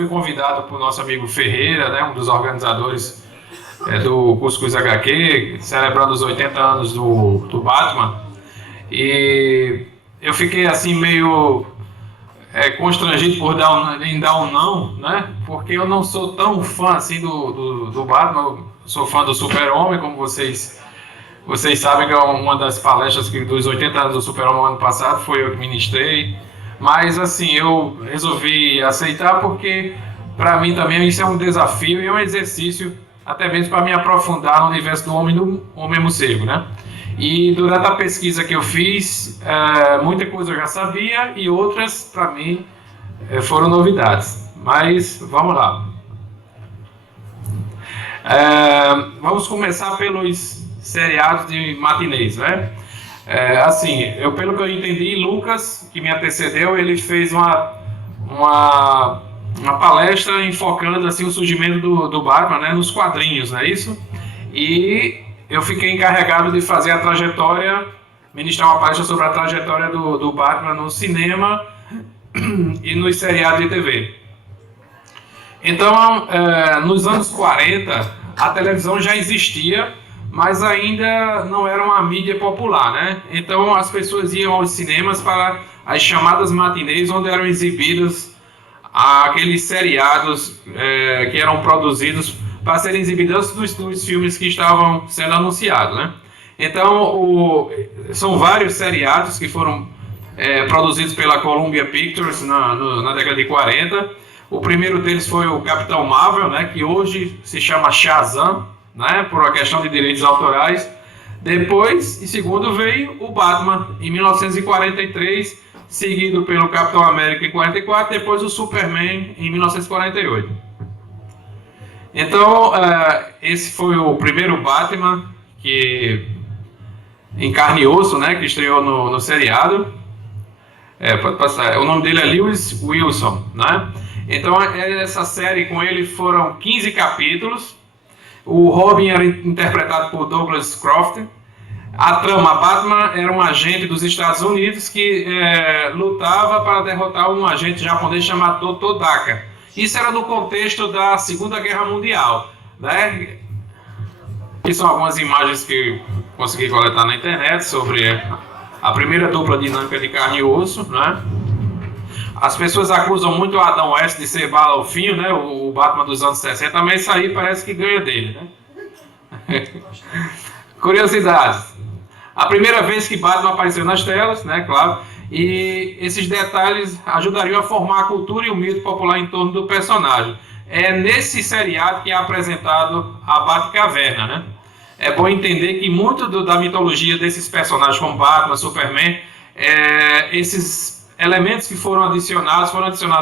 fui convidado por nosso amigo Ferreira, né, um dos organizadores do Cuscuz HQ, celebrando os 80 anos do Batman. E eu fiquei assim meio constrangido em dar um não, né? Porque eu não sou tão fã assim do Batman. Eu sou fã do Super-Homem, como vocês sabem, que é uma das palestras dos 80 anos do Super-Homem ano passado, foi eu que ministrei. Mas assim, eu resolvi aceitar porque para mim também isso é um desafio e é um exercício até mesmo para me aprofundar no universo do homem morcego, né? E durante a pesquisa que eu fiz, muita coisa eu já sabia e outras, para mim, foram novidades. Mas vamos lá. Vamos começar pelos seriados de matinês, né? Assim, pelo que eu entendi, Lucas, que me antecedeu, ele fez uma palestra enfocando assim, o surgimento do Batman, né, nos quadrinhos, não é isso? E eu fiquei encarregado de fazer a trajetória, ministrar uma palestra sobre a trajetória do Batman no cinema e nos seriados de TV. Então, nos anos 40, a televisão já existia, mas ainda não era uma mídia popular, né? Então, as pessoas iam aos cinemas para as chamadas matinês, onde eram exibidos aqueles seriados que eram produzidos para serem exibidos dos filmes que estavam sendo anunciados, né? Então, são vários seriados que foram produzidos pela Columbia Pictures na década de 40. O primeiro deles foi o Capitão Marvel, né, que hoje se chama Shazam, né, por uma questão de direitos autorais. Depois, em segundo, veio o Batman, em 1943, seguido pelo Capitão América em 44, depois o Superman em 1948. Então, esse foi o primeiro Batman em carne e osso, né, que estreou no seriado. Pode passar. O nome dele é Lewis Wilson, né? Então, essa série com ele foram 15 capítulos. O Robin era interpretado por Douglas Croft. A trama, Batman era um agente dos Estados Unidos que lutava para derrotar um agente japonês chamado Todaka. Isso era no contexto da Segunda Guerra Mundial, né? Aqui são algumas imagens que consegui coletar na internet sobre a primeira dupla dinâmica de carne e osso, né? As pessoas acusam muito o Adam West de ser bala ao fio, né? O Batman dos anos 60, mas isso aí parece que ganha dele, né? Curiosidades. A primeira vez que Batman apareceu nas telas, né? Claro. E esses detalhes ajudariam a formar a cultura e o mito popular em torno do personagem. É nesse seriado que é apresentado a Batcaverna, né? É bom entender que muito da mitologia desses personagens como Batman, Superman, esses elementos que foram adicionados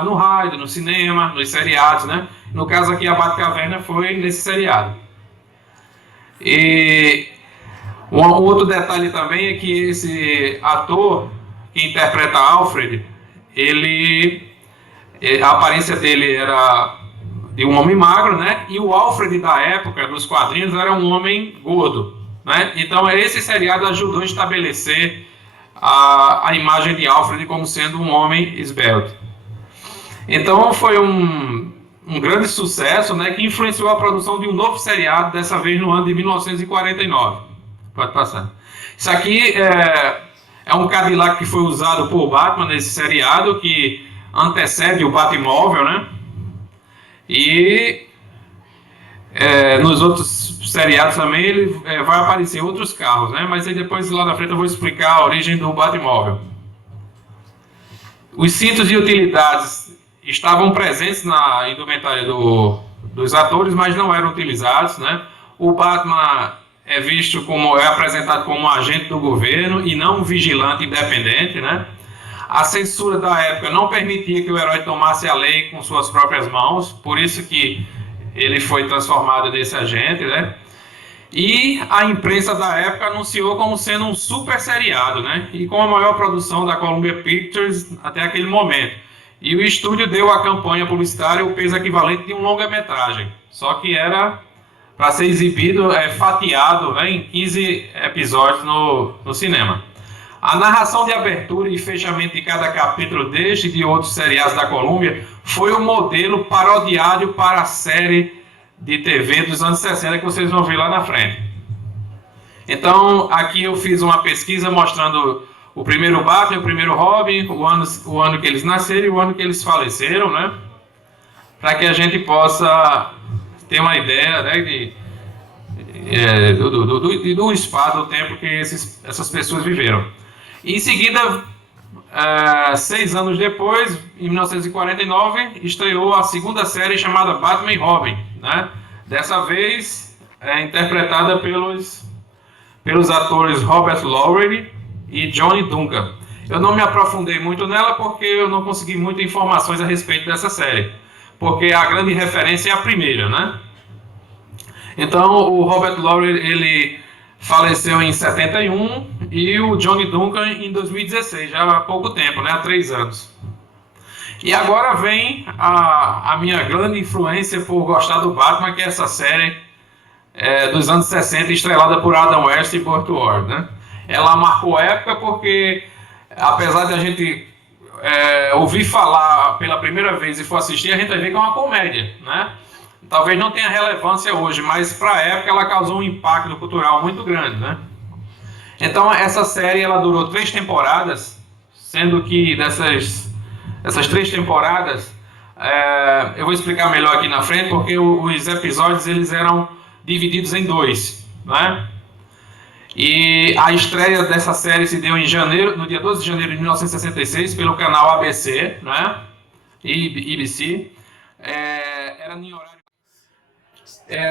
no rádio, no cinema, nos seriados, né? No caso aqui, a Batcaverna foi nesse seriado. E um outro detalhe também é que esse ator que interpreta Alfred, a aparência dele era de um homem magro, né? E o Alfred da época, dos quadrinhos, era um homem gordo, né? Então, esse seriado ajudou a estabelecer a imagem de Alfred como sendo um homem esbelto. Então, foi um grande sucesso, né? Que influenciou a produção de um novo seriado, dessa vez no ano de 1949. Pode passar. Isso aqui é um Cadillac que foi usado por Batman nesse seriado, que antecede o Batmóvel, né? E nos outros seriados também ele vai aparecer outros carros, né? Mas aí depois lá na frente eu vou explicar a origem do Batmóvel. Os cintos de utilidades estavam presentes na indumentária dos atores, mas não eram utilizados, né? O Batman é apresentado como um agente do governo e não um vigilante independente, né? A censura da época não permitia que o herói tomasse a lei com suas próprias mãos, por isso que ele foi transformado nesse agente, né? E a imprensa da época anunciou como sendo um super seriado, né? E com a maior produção da Columbia Pictures até aquele momento. E o estúdio deu à campanha publicitária o peso equivalente de um longa-metragem, só que era para ser exibido fatiado, né, em 15 episódios no cinema. A narração de abertura e fechamento de cada capítulo deste e de outros seriados da Columbia foi o modelo parodiário para a série de TV dos anos 60 que vocês vão ver lá na frente. Então, aqui eu fiz uma pesquisa mostrando o primeiro Batman, o primeiro Robin, o ano que eles nasceram e o ano que eles faleceram, né? Para que a gente possa ter uma ideia, né, do espaço, do tempo que essas pessoas viveram. Em seguida, 6 anos depois, em 1949, estreou a segunda série chamada Batman e Robin, né? Dessa vez interpretada pelos atores Robert Lowery e Johnny Duncan. Eu não me aprofundei muito nela porque eu não consegui muitas informações a respeito dessa série, porque a grande referência é a primeira, né? Então, o Robert Lowery, ele faleceu em 71 e o Johnny Duncan em 2016, já há pouco tempo, né? Há 3 anos. E agora vem a minha grande influência por gostar do Batman, que é essa série dos anos 60, estrelada por Adam West e Burt Ward, né? Ela marcou época porque, apesar de a gente ouvir falar pela primeira vez e for assistir, a gente vai ver que é uma comédia, né? Talvez não tenha relevância hoje, mas para a época ela causou um impacto cultural muito grande, né? Então essa série ela durou 3 temporadas, sendo que dessas 3 temporadas, eu vou explicar melhor aqui na frente, porque os episódios eles eram divididos em 2, né? E a estreia dessa série se deu em janeiro, no dia 12 de janeiro de 1966, pelo canal ABC, né? E ABC. Era em horário.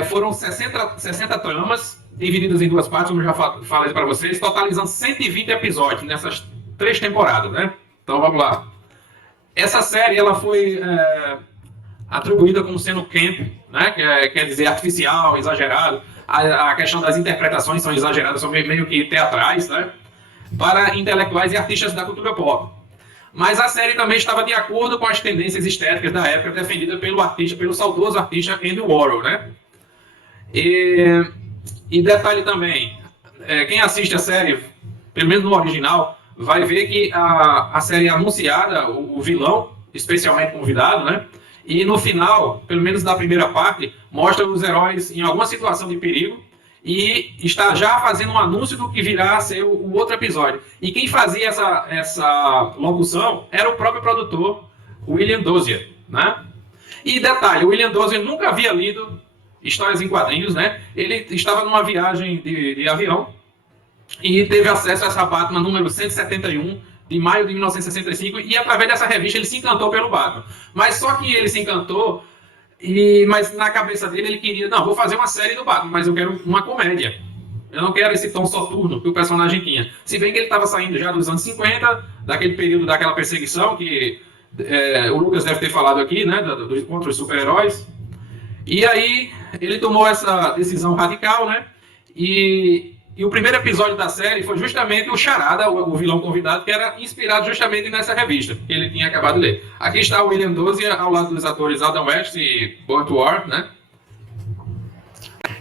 Foram 60 tramas, divididas em 2 partes, como eu já falei para vocês, totalizando 120 episódios nessas 3 temporadas, né? Então vamos lá. Essa série ela foi atribuída como sendo camp, né? Quer dizer artificial, exagerado. A questão das interpretações são exageradas, são meio que teatrais, né? Para intelectuais e artistas da cultura pop. Mas a série também estava de acordo com as tendências estéticas da época defendida pelo saudoso artista Andy Warhol, né? E detalhe também, quem assiste a série, pelo menos no original, vai ver que a série é anunciada, o vilão, especialmente convidado, né? E no final, pelo menos na primeira parte, mostra os heróis em alguma situação de perigo e está já fazendo um anúncio do que virá a ser o outro episódio. E quem fazia essa locução era o próprio produtor, William Dozier, né? E detalhe, o William Dozier nunca havia lido histórias em quadrinhos, né? Ele estava numa viagem de avião e teve acesso a essa Batman número 171, de maio de 1965, e através dessa revista ele se encantou pelo Batman. Mas só que ele se encantou, mas na cabeça dele ele queria, não, vou fazer uma série do Batman, mas eu quero uma comédia. Eu não quero esse tom soturno que o personagem tinha. Se bem que ele estava saindo já dos anos 50, daquele período daquela perseguição que o Lucas deve ter falado aqui, né, contra os super-heróis. E aí ele tomou essa decisão radical, né? E o primeiro episódio da série foi justamente o Charada, o vilão convidado, que era inspirado justamente nessa revista que ele tinha acabado de ler. Aqui está o William Dozier ao lado dos atores Adam West e Burt Ward, né?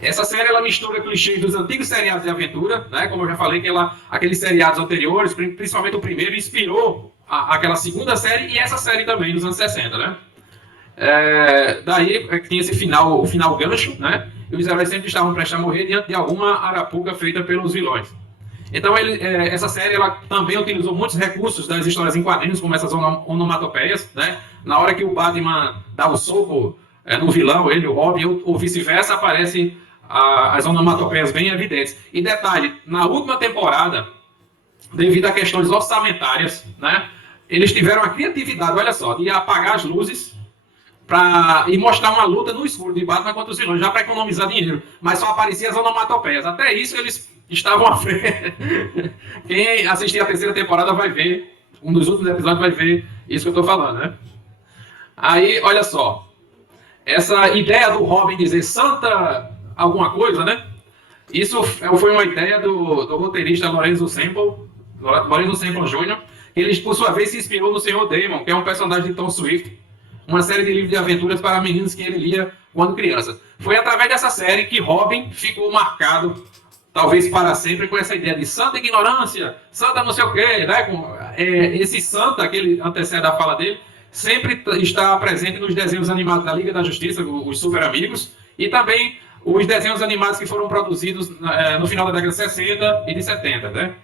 Essa série ela mistura clichês dos antigos seriados de aventura, né? Como eu já falei, que aqueles seriados anteriores, principalmente o primeiro, inspirou aquela segunda série e essa série também dos anos 60, né? Daí tinha esse final, o final gancho, né? E os heróis sempre estavam prestes a morrer diante de alguma arapuca feita pelos vilões. Então essa série ela também utilizou muitos recursos das histórias em quadrinhos, como essas onomatopeias, né? Na hora que o Batman dá o soco no vilão, ele, o Robin, ou vice-versa, aparecem as onomatopeias bem evidentes. E detalhe, na última temporada, devido a questões orçamentárias, né? Eles tiveram a criatividade, olha só, de apagar as luzes e mostrar uma luta no escuro de Batman contra os vilões, já para economizar dinheiro. Mas só apareciam as onomatopeias. Até isso eles estavam à frente. Quem assistir a terceira temporada vai ver, um dos últimos episódios vai ver isso que eu estou falando, né? Aí, olha só. Essa ideia do Robin dizer Santa alguma coisa, né? Isso foi uma ideia do roteirista Lorenzo Semple Jr., que ele, por sua vez, se inspirou no Sr. Damon, que é um personagem de Tom Swift, uma série de livros de aventuras para meninos que ele lia quando criança. Foi através dessa série que Robin ficou marcado talvez para sempre, com essa ideia de santa ignorância, santa não sei o quê, né? Esse santa, que ele antecede a fala dele, sempre está presente nos desenhos animados da Liga da Justiça, os Super Amigos, e também os desenhos animados que foram produzidos no final da década de 60 e de 70, né?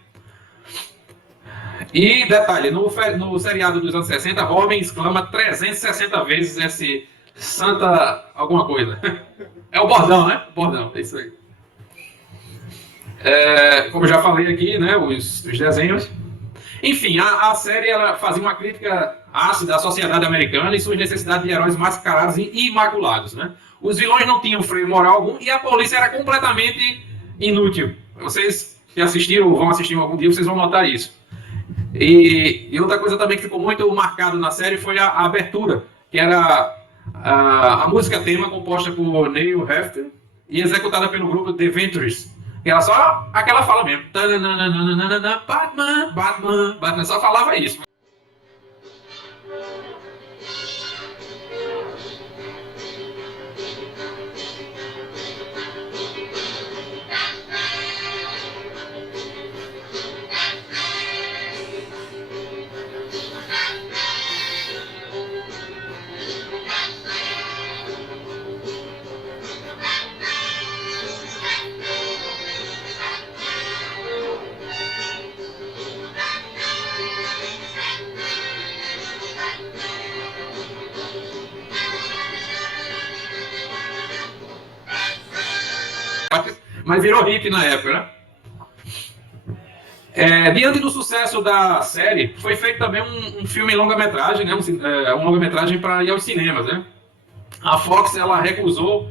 E, detalhe, no seriado dos anos 60, Robin exclama 360 vezes esse santa alguma coisa. É o bordão, né? O bordão, é isso aí. Como eu já falei aqui, né, os desenhos. Enfim, a série ela fazia uma crítica ácida à sociedade americana e suas necessidades de heróis mascarados e imaculados, né? Os vilões não tinham freio moral algum e a polícia era completamente inútil. Vocês que assistiram ou vão assistir algum dia, vocês vão notar isso. E outra coisa também que ficou muito marcado na série foi a abertura, que era a música tema composta por Neil Hefter e executada pelo grupo The Ventures. Que era só aquela fala mesmo. Batman, Batman, Batman. Só falava isso. Mas virou hit na época, né? Diante do sucesso da série, foi feito também um filme longa-metragem, né? Um longa-metragem para ir aos cinemas, né? A Fox ela recusou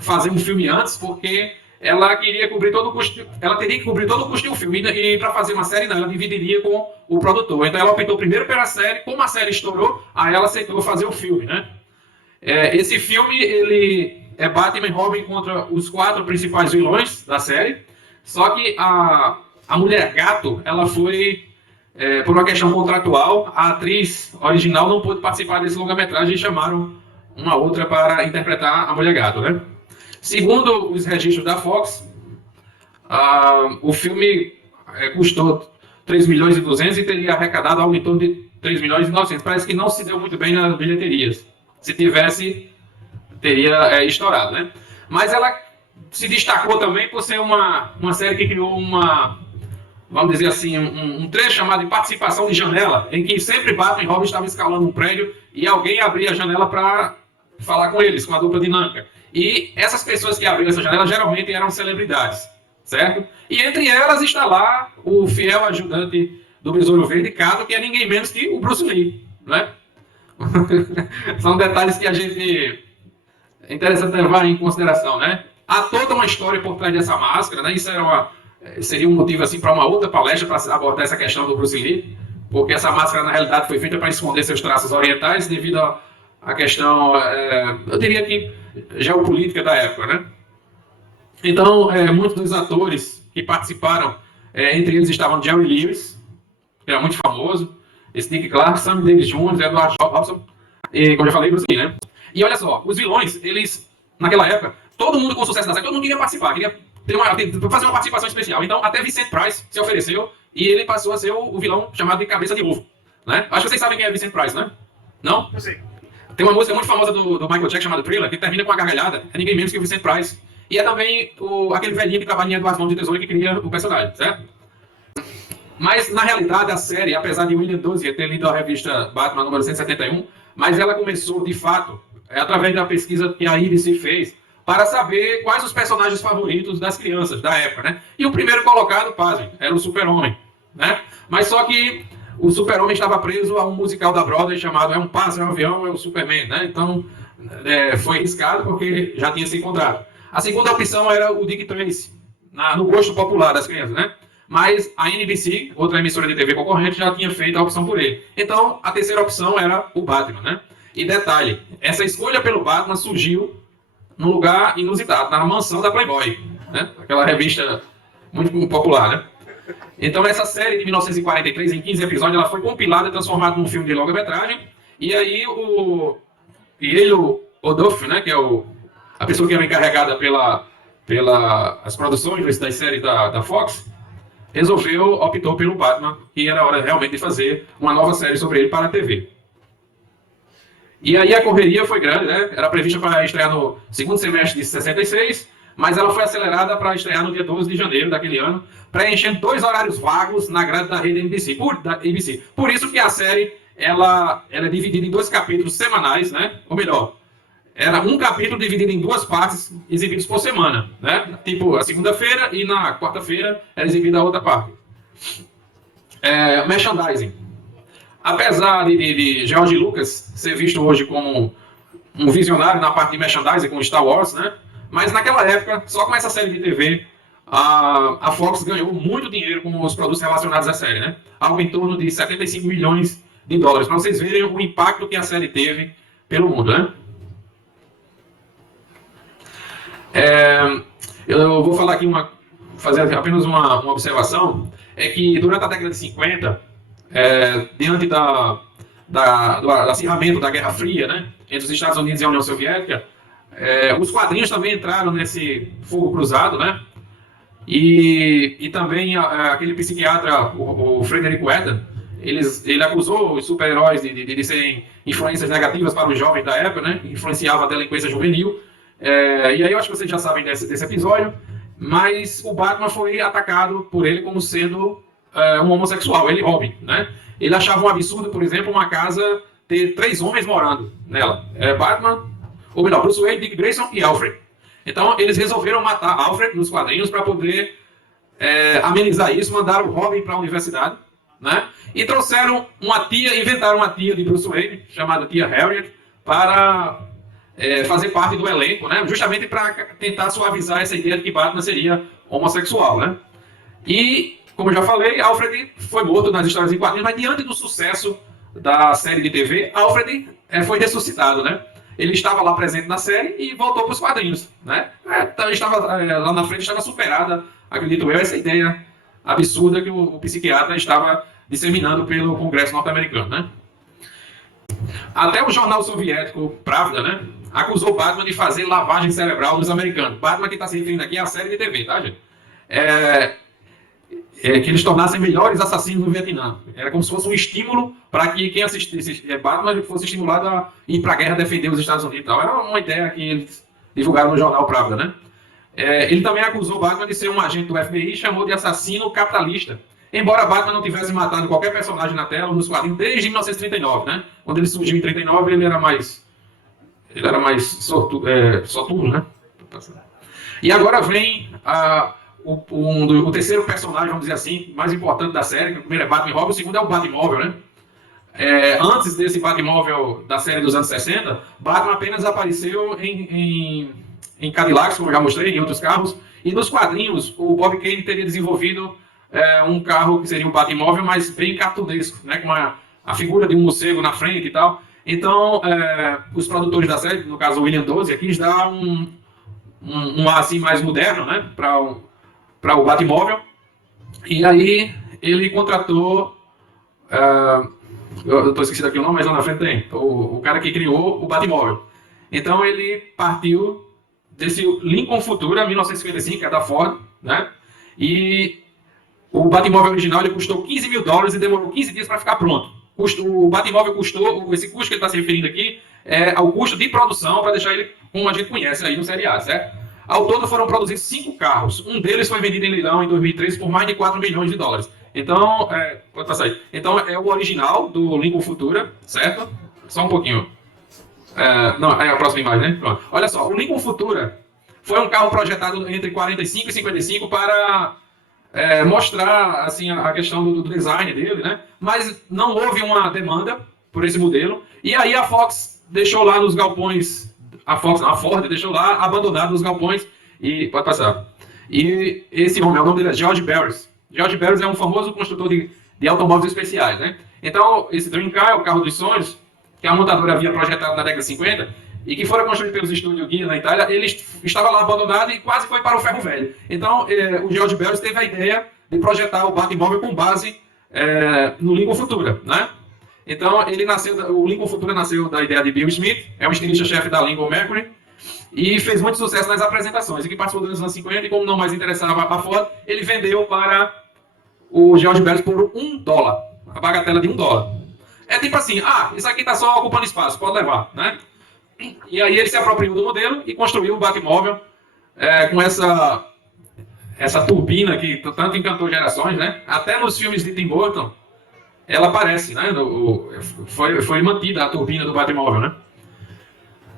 fazer um filme antes porque ela queria cobrir todo o custo, ela teria que cobrir todo o custo do filme e para fazer uma série não, ela dividiria com o produtor. Então ela optou primeiro pela série, como a série estourou, aí ela aceitou fazer o filme, né? Esse filme ele é Batman e Robin contra os 4 principais vilões da série. Só que a Mulher Gato, ela foi, por uma questão contratual, a atriz original não pôde participar desse longa-metragem e chamaram uma outra para interpretar a Mulher Gato, né? Segundo os registros da Fox, o filme custou 3 milhões e 200 e teria arrecadado algo em torno de 3 milhões e 900. Parece que não se deu muito bem nas bilheterias. Se tivesse, teria estourado, né? Mas ela se destacou também por ser uma série que criou vamos dizer assim, um trecho chamado de participação de janela, em que sempre Batman e Robin estavam escalando um prédio e alguém abria a janela para falar com eles, com a dupla dinâmica. E essas pessoas que abriam essa janela geralmente eram celebridades, certo? E entre elas está lá o fiel ajudante do Besouro Verde, Kato, que é ninguém menos que o Bruce Lee, né? São detalhes que a gente é interessante levar em consideração, né? Há toda uma história por trás dessa máscara, né? Isso seria um motivo assim para uma outra palestra para abordar essa questão do Bruce Lee, porque essa máscara na realidade foi feita para esconder seus traços orientais devido à questão, eu diria que geopolítica da época, né? Então, muitos dos atores que participaram, entre eles estavam Jerry Lewis, que era muito famoso, Nick Clark, Sammy Davis Jr., Edward Robson, e, como eu já falei, Bruce Lee, né? E olha só, os vilões, eles, naquela época, todo mundo com sucesso da série, todo mundo queria participar, queria fazer uma participação especial. Então, até Vincent Price se ofereceu e ele passou a ser o vilão chamado de Cabeça de Ovo, né? Acho que vocês sabem quem é Vincent Price, né? Não? Eu sei. Tem uma música muito famosa do Michael Jackson chamada Thriller, que termina com uma gargalhada, é ninguém menos que o Vincent Price. E é também aquele velhinho que trabalha em Duas Mãos de Tesouro que cria o personagem, certo? Mas, na realidade, a série, apesar de William Dozier ter lido a revista Batman número 171, mas ela começou, de fato, através da pesquisa que a IBC fez, para saber quais os personagens favoritos das crianças da época, né? E o primeiro colocado, pasmem, era o Super-Homem, né? Mas só que o Super-Homem estava preso a um musical da Broadway chamado É um Pássaro, é um Avião, é o Superman, né? Então, foi riscado porque já tinha se encontrado. A segunda opção era o Dick Tracy, no gosto popular das crianças, né? Mas a NBC, outra emissora de TV concorrente, já tinha feito a opção por ele. Então, a terceira opção era o Batman, né? E detalhe, essa escolha pelo Batman surgiu num lugar inusitado, na mansão da Playboy, né? Aquela revista muito popular, né? Então, essa série de 1943, em 15 episódios, ela foi compilada e transformada num filme de longa-metragem. E aí, o Odolph, né? Que é a pessoa que era encarregada pelas produções das séries da Fox, optou pelo Batman, e era hora realmente de fazer uma nova série sobre ele para a TV. E aí a correria foi grande, né? Era prevista para estrear no segundo semestre de 66, mas ela foi acelerada para estrear no dia 12 de janeiro daquele ano, preenchendo 2 horários vagos na grade da rede NBC. Por isso que a série ela é dividida em 2 capítulos semanais, né? Ou melhor, era um capítulo dividido em 2 partes, exibidos por semana, né? Tipo, a segunda-feira e na quarta-feira era exibida a outra parte. Merchandising. Apesar de George Lucas ser visto hoje como um visionário na parte de merchandising com Star Wars, né? Mas naquela época, só com essa série de TV, a Fox ganhou muito dinheiro com os produtos relacionados à série, né? Algo em torno de 75 milhões de dólares, para vocês verem o impacto que a série teve pelo mundo, né? Eu vou falar aqui fazer apenas uma observação, é que durante a década de 50, diante do acirramento da Guerra Fria, né, entre os Estados Unidos e a União Soviética, os quadrinhos também entraram nesse fogo cruzado, né? E também aquele psiquiatra, o Frederick Eden, ele acusou os super-heróis de serem influências negativas para os jovens da época, né? Influenciava a delinquência juvenil. E aí eu acho que vocês já sabem desse episódio, mas o Batman foi atacado por ele como sendo um homossexual, ele Robin, né? Ele achava um absurdo, por exemplo, uma casa ter 3 homens morando nela. Batman, ou melhor, Bruce Wayne, Dick Grayson e Alfred. Então eles resolveram matar Alfred nos quadrinhos para poder amenizar isso, mandaram o Robin para a universidade, né? E inventaram uma tia de Bruce Wayne, chamada tia Harriet, para fazer parte do elenco, né? Justamente para tentar suavizar essa ideia de que Batman seria homossexual, né? E, como eu já falei, Alfred foi morto nas histórias em quadrinhos, mas diante do sucesso da série de TV, Alfred foi ressuscitado, né? Ele estava lá presente na série e voltou para os quadrinhos, né? Então, lá na frente estava superada, acredito eu, essa ideia absurda que o psiquiatra estava disseminando pelo Congresso norte-americano, né? Até o jornal soviético Pravda, né, acusou Batman de fazer lavagem cerebral nos americanos. Batman que está se referindo aqui é a série de TV, tá, gente? Que eles tornassem melhores assassinos no Vietnã. Era como se fosse um estímulo para que quem assistisse Batman fosse estimulado a ir para a guerra defender os Estados Unidos e tal. Era uma ideia que eles divulgaram no jornal Pravda, né? Ele também acusou Batman de ser um agente do FBI e chamou de assassino capitalista. Embora Batman não tivesse matado qualquer personagem na tela nos quadrinhos desde 1939, né? Quando ele surgiu em 39, ele era mais sortudo, né? E agora vem o terceiro personagem, vamos dizer assim, mais importante da série, que o primeiro é Batman e Robin, o segundo é o Batmóvel, né? Antes desse Batmóvel da série dos anos 60, Batman apenas apareceu em Cadillacs, como eu já mostrei, em outros carros, e nos quadrinhos o Bob Kane teria desenvolvido um carro que seria um Batmóvel, mas bem cartunesco, né? Com a figura de um morcego na frente e tal. Então, os produtores da série, no caso o William Dozier, quis dar um ar assim mais moderno, né? Para o Batmóvel. E aí ele contratou, eu estou esquecido aqui o nome, mas lá na frente tem, o cara que criou o Batmóvel. Então ele partiu desse Lincoln Futura 1955, que é da Ford, né? E o Batmóvel original ele custou $15 mil e demorou 15 dias para ficar pronto. O Batmóvel custou, esse custo que ele está se referindo aqui, ao custo de produção para deixar ele como a gente conhece aí no Série A, certo? Ao todo foram produzidos 5 carros. Um deles foi vendido em leilão em 2013 por mais de $4 milhões. Então, pode passar aí. Então, é o original do Lincoln Futura, certo? Só um pouquinho. Não, é a próxima imagem, né? Pronto. Olha só, o Lincoln Futura foi um carro projetado entre 45 e 55 para mostrar assim, a questão do design dele, né? Mas não houve uma demanda por esse modelo. E aí a Fox deixou lá nos galpões, a Ford deixou lá abandonado nos galpões, e pode passar. E esse homem, o nome dele é George Barris. George Barris é um famoso construtor de automóveis especiais, né? Então, esse Dream Car é o carro dos sonhos, que a montadora havia projetado na década de 50, e que foram construídos pelos estúdios Ghia na Itália, ele estava lá abandonado e quase foi para o ferro velho. Então, o George Barris teve a ideia de projetar o Batmóvel com base no Lincoln Futura, né? Então, o Lincoln Futura nasceu da ideia de Bill Smith, é um estilista-chefe da Lincoln Mercury, E fez muito sucesso nas apresentações, e que participou dos anos 50, e como não mais interessava a Ford, ele vendeu para o George Bells por $1, a bagatela de $1. É tipo assim, isso aqui está só ocupando espaço, pode levar, né? E aí ele se apropriou do modelo e construiu o Batmóvel com essa turbina que tanto encantou gerações, né? Até nos filmes de Tim Burton, ela aparece, né? Foi mantida a turbina do Batmóvel, né?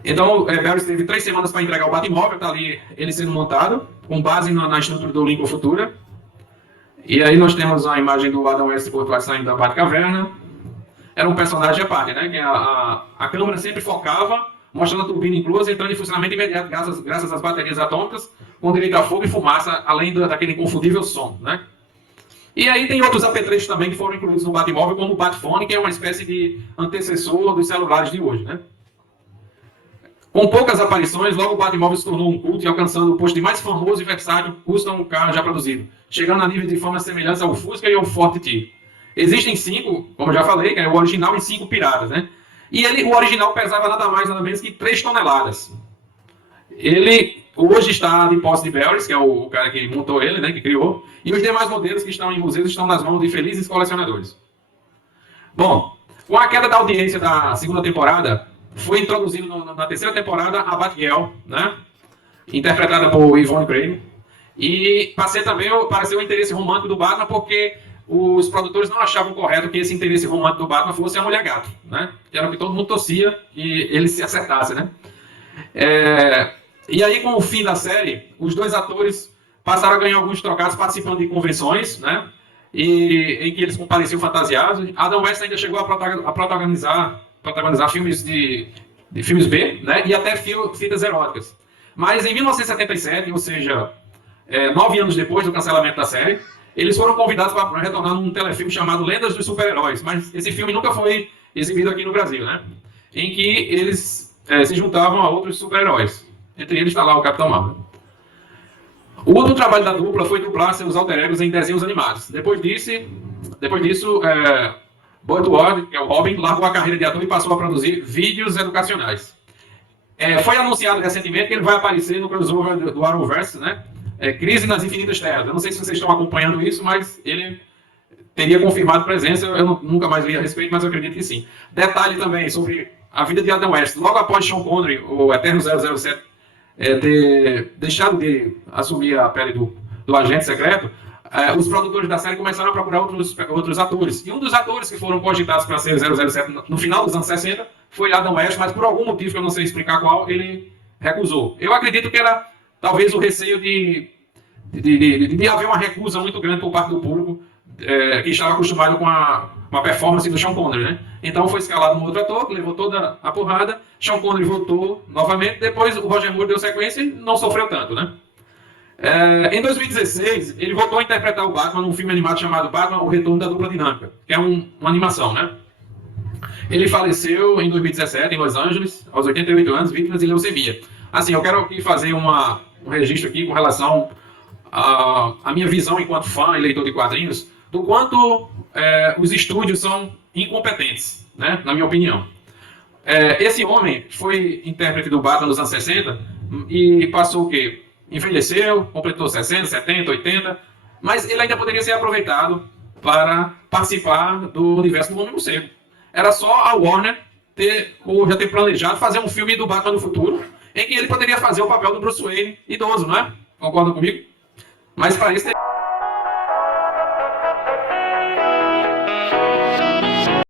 Então, Barry teve 3 semanas para entregar o Batmóvel, tá ali ele sendo montado, com base na estrutura do Lincoln Futura. E aí nós temos a imagem do Adam West por trás saindo da Batcaverna. Era um personagem à parte, né? Que a câmera sempre focava, mostrando a turbina inclusa, entrando em funcionamento imediato, graças às baterias atômicas, com direito a fogo e fumaça, além daquele inconfundível som, né? E aí tem outros apetrechos também que foram incluídos no Batmóvel, como o Batphone, que é uma espécie de antecessor dos celulares de hoje, né? Com poucas aparições, logo o Batmóvel se tornou um culto e alcançando o posto de mais famoso e versátil custom car já produzido, chegando a nível de fama semelhança ao Fusca e ao Ford T. Existem 5, como eu já falei, que é o original e 5 piratas, né? E o original pesava nada mais nada menos que 3 toneladas. Ele hoje está de posse de Barry, que é o cara que montou ele, né, que criou, e os demais modelos que estão em museus estão nas mãos de felizes colecionadores. Bom, com a queda da audiência da segunda temporada, foi introduzido na terceira temporada a Batgirl, né, interpretada por Yvonne Craig, e pareceu o interesse romântico do Batman, porque os produtores não achavam correto que esse interesse romântico do Batman fosse a Mulher Gato, né, que era o que todo mundo torcia que ele se acertasse, né. E aí, com o fim da série, os 2 atores passaram a ganhar alguns trocados participando de convenções, né, em que eles compareciam fantasiados. Adam West ainda chegou a protagonizar filmes de filmes B, né, e até fitas eróticas. Mas em 1977, ou seja, 9 anos depois do cancelamento da série, eles foram convidados para retornar num telefilme chamado Lendas dos Super-Heróis, mas esse filme nunca foi exibido aqui no Brasil, né, em que eles se juntavam a outros super-heróis. Entre eles está lá o Capitão Marvel. O outro trabalho da dupla foi dublar seus alter egos em desenhos animados. Depois disso, Burt Ward, que é o Robin, largou a carreira de ator e passou a produzir vídeos educacionais. Foi anunciado recentemente que ele vai aparecer no crossover do Arrowverse, né? Crise nas Infinitas Terras. Eu não sei se vocês estão acompanhando isso, mas ele teria confirmado presença. Eu nunca mais li a respeito, mas eu acredito que sim. Detalhe também sobre a vida de Adam West. Logo após Sean Connery, o eterno 007, ter deixado de assumir a pele do agente secreto, os produtores da série começaram a procurar outros atores. E um dos atores que foram cogitados para ser 007 no final dos anos 60 foi Adam West, mas por algum motivo que eu não sei explicar qual, ele recusou. Eu acredito que era talvez o receio de haver uma recusa muito grande por parte do público, que estava acostumado com a performance do Sean Connery, né? Então foi escalado um outro ator, que levou toda a porrada, Sean Connery voltou novamente, depois o Roger Moore deu sequência e não sofreu tanto, né? Em 2016, ele voltou a interpretar o Batman num filme animado chamado Batman, O Retorno da Dupla Dinâmica, que é uma animação, né? Ele faleceu em 2017, em Los Angeles, aos 88 anos, vítima de leucemia. Assim, eu quero aqui fazer um registro aqui com relação à minha visão enquanto fã e leitor de quadrinhos, do quanto os estúdios são incompetentes, né, na minha opinião. Esse homem foi intérprete do Batman nos anos 60 e passou o quê? Envelheceu, completou 60, 70, 80, mas ele ainda poderia ser aproveitado para participar do universo do Homem-Morcego. Era só a Warner já ter planejado fazer um filme do Batman no futuro, em que ele poderia fazer o papel do Bruce Wayne idoso, não é? Concordam comigo? Mas para isso